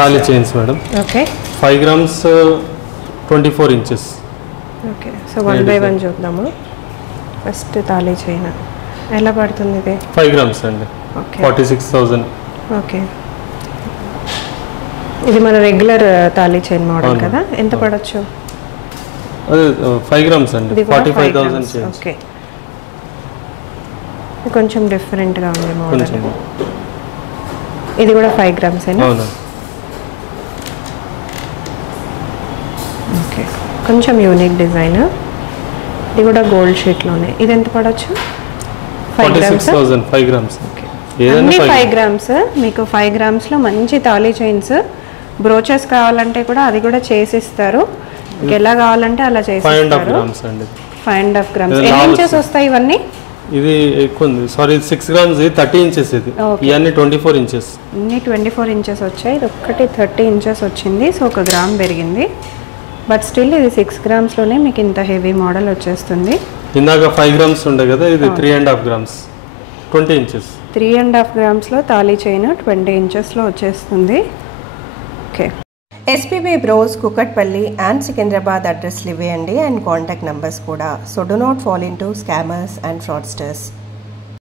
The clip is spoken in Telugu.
తాళి chains madam. Okay 5 grams 24 inches. Okay so 1 by 1 చూద్దాము. ఫస్ట్ తాళి చైన్ ఎలా పడుతుంది ఇది? 5 grams అండి. ఓకే 46,000. ఓకే ఇది మన రెగ్యులర్ తాళి చైన్ మోడల్ కదా, ఎంత పడొచ్చు? అదే 5 grams అండి, 45,000 చైన్స్. ఓకే కొంచెం డిఫరెంట్గా ఉంది మోడల్. ఇది కూడా 5 grams ఏనా? అవును. ఓకే కొంచెం యూనిక్ డిజైన్. ఇది కూడా గోల్డ్ షీట్లోనే. ఇది ఎంత పడవచ్చు? 46,000 5 grams. ఓకే అన్ని 5 grams. మీకు 5 grams లో మంచి తాళీ చైన్స్ బ్రోచెస్ కావాలంటే కూడా అది కూడా చేసిస్తారు. మీకు ఎలా కావాలంటే అలా చేసిస్తారు. 5.5 grams అండి. 5.5 grams. ఎన్ని ఇంచెస్ వస్తాయి ఇవన్నీ? ఇది ఎక్కువ ఉంది, సారీ 6 grams, ఇది 30 inches. ఇది ఇవన్నీ 24 inches. ఇన్ని 24 inches వచ్చాయి. ఇది ఒక్కటి 30 inches వచ్చింది. సో 1 గ్రామ్ పెరిగింది. బట్ స్టిల్ ఇది 6 grams లోనే మీకు ఇంత హెవీ మోడల్ వచ్చేస్తుంది. ఇందాక 5 grams ఉండే కదా, ఇది 3.5 grams 20 inches. 3.5 grams లో తాళీ చైన్ 20 inches లో వచ్చేస్తుంది. Okay SPB bros Kukatpally and Secunderabad అడ్రస్లు ఇవేయండి అండ్ కాంటాక్ట్ నెంబర్స్ కూడా. So do not fall into scammers and fraudsters.